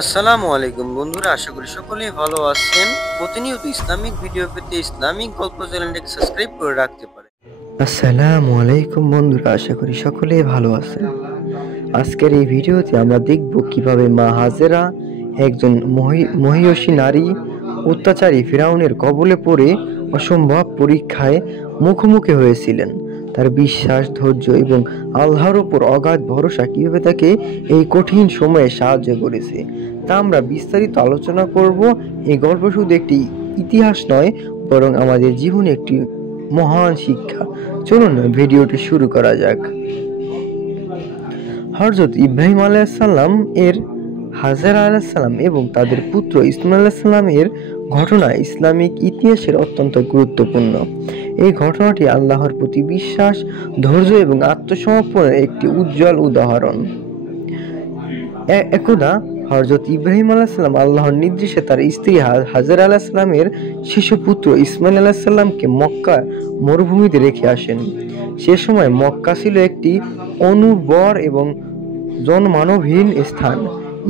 আসসালামু আলাইকুম বন্ধুরা, আশা করি সকলেই ভালো আছেন। প্রতিনিয়ত ইসলামিক ভিডিও পেতে ইসলামিক গল্প চ্যানেলটিকে সাবস্ক্রাইব করে রাখতে পারেন। আসসালামু আলাইকুম বন্ধুরা, আশা করি সকলেই ভালো আছেন। আজকের এই ভিডিওতে আমরা দেখব কিভাবে মা হাজেরা, একজন মহিয়সী নারী, অত্যাচারী ফিরাউনের কবলে পড়ে অসম্ভব পরীক্ষায় মুখোমুখি হয়েছিলেন। তার বিশ্বাস, ধৈর্য এবং আল্লাহর উপর অগাধ ভরসা কিভাবে তাকে এই কঠিন সময়ে সাহায্য করেছে তা আমরা বিস্তারিত আলোচনা করব। এই গল্প শুধু একটি ইতিহাস নয়, বরং আমাদের জীবনে একটি মহান শিক্ষা। চলুন ভিডিওটি শুরু করা যাক। হযরত ইব্রাহিম আলাইহিসসালাম এর হাজেরা আলাইহিসসালাম এবং তাদের পুত্র ইসমাঈল আলাইহিসসালাম এর ঘটনা ইসলামিক ইতিহাসের অত্যন্ত গুরুত্বপূর্ণ। এই ঘটনাটি আল্লাহর প্রতি বিশ্বাস, ধৈর্য এবং আত্মসমর্পণের একটি উজ্জ্বল উদাহরণ। একদা হযরত ইব্রাহিম আলাইহিসসালাম আল্লাহর নির্দেশে তার স্ত্রী হাজেরা আলাইহিসসালামের শিশু পুত্র ইসমাঈল আলাইহিসসালামকে মক্কা মরুভূমিতে রেখে আসেন। সে সময় মক্কা ছিল একটি অনুর্বর এবং জনমানবহীন স্থান।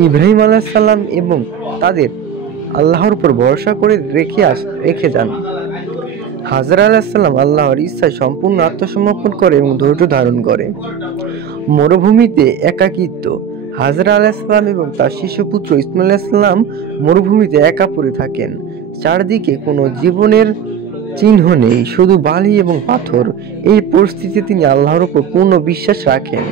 ইব্রাহিম আলাইহিসসালাম এবং তাদের আল্লাহর উপর ভরসা করে রেখে যান। হাজেরা আলাইহিসসালাম আল্লাহর ইচ্ছায় সম্পূর্ণ আত্মসমর্পণ করে এবং ধৈর্য ধারণ করে। মরুভূমিতে একাকিত্ব। হাজেরা আলাইহিসসালাম এবং তার শিশু পুত্র ইসমাঈল আলাইহিসসালাম মরুভূমিতে একা পড়ে থাকেন। চারদিকে কোনো জীবনের চিহ্ন নেই, শুধু বালি এবং পাথর। এই পরিস্থিতিতে তিনি আল্লাহর উপর পূর্ণ বিশ্বাস রাখেন।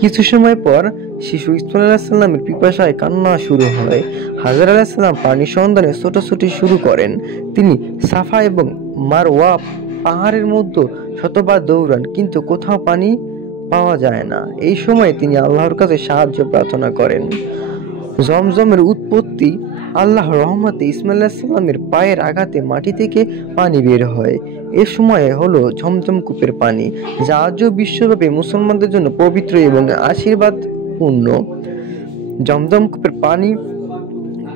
কিছু সময় পর শিশু ইসমাঈল আলাইহিসসালামের পিপাসায় কান্না শুরু হয়। হাজেরা আলাইহিসসালাম পানি সন্ধানে ছোটাছুটি শুরু করেন। তিনি সাফা এবং মারওয়া পাহাড়ের মধ্যে শতবার দৌড়ান, কিন্তু কোথাও পানি পাওয়া যায় না। এই সময়ে তিনি আল্লাহর কাছে সাহায্য প্রার্থনা করেন। জমজমের উৎপত্তি। আল্লাহর রহমতে ইসমাঈল আলাইহিসসালামের পায়ের আঘাতে মাটি থেকে পানি বের হয়। এ সময়ে হলো ঝমঝম কূপের পানি, যা আজও বিশ্বব্যাপী মুসলমানদের জন্য পবিত্র এবং আশীর্বাদপূর্ণ। ঝমঝম কূপের পানি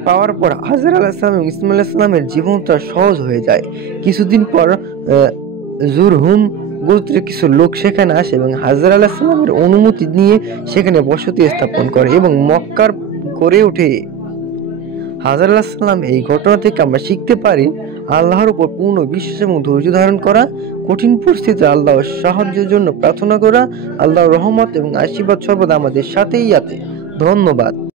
পাওয়ার পর হাজেরা আলাইহিসসালাম এবং ইসমাঈল আলাইহিসসালামের জীবনটা সহজ হয়ে যায়। কিছুদিন পর জুরহুম গোত্রের কিছু লোক সেখানে আসে এবং হাজেরা আলাইহিসসালামের অনুমতি নিয়ে সেখানে বসতি স্থাপন করে এবং মক্কার গড়ে ওঠে। হাজেরা আলাইহিসসালাম এই ঘটনা থেকে আমরা শিখতে পারি আল্লাহর উপর পূর্ণ বিশ্বাস এবং ধৈর্য ধারণ করা, কঠিন পরিস্থিতিতে আল্লাহর সাহায্যের জন্য প্রার্থনা করা। আল্লাহর রহমত এবং আশীর্বাদ সর্বদা আমাদের সাথেই আছে। ধন্যবাদ।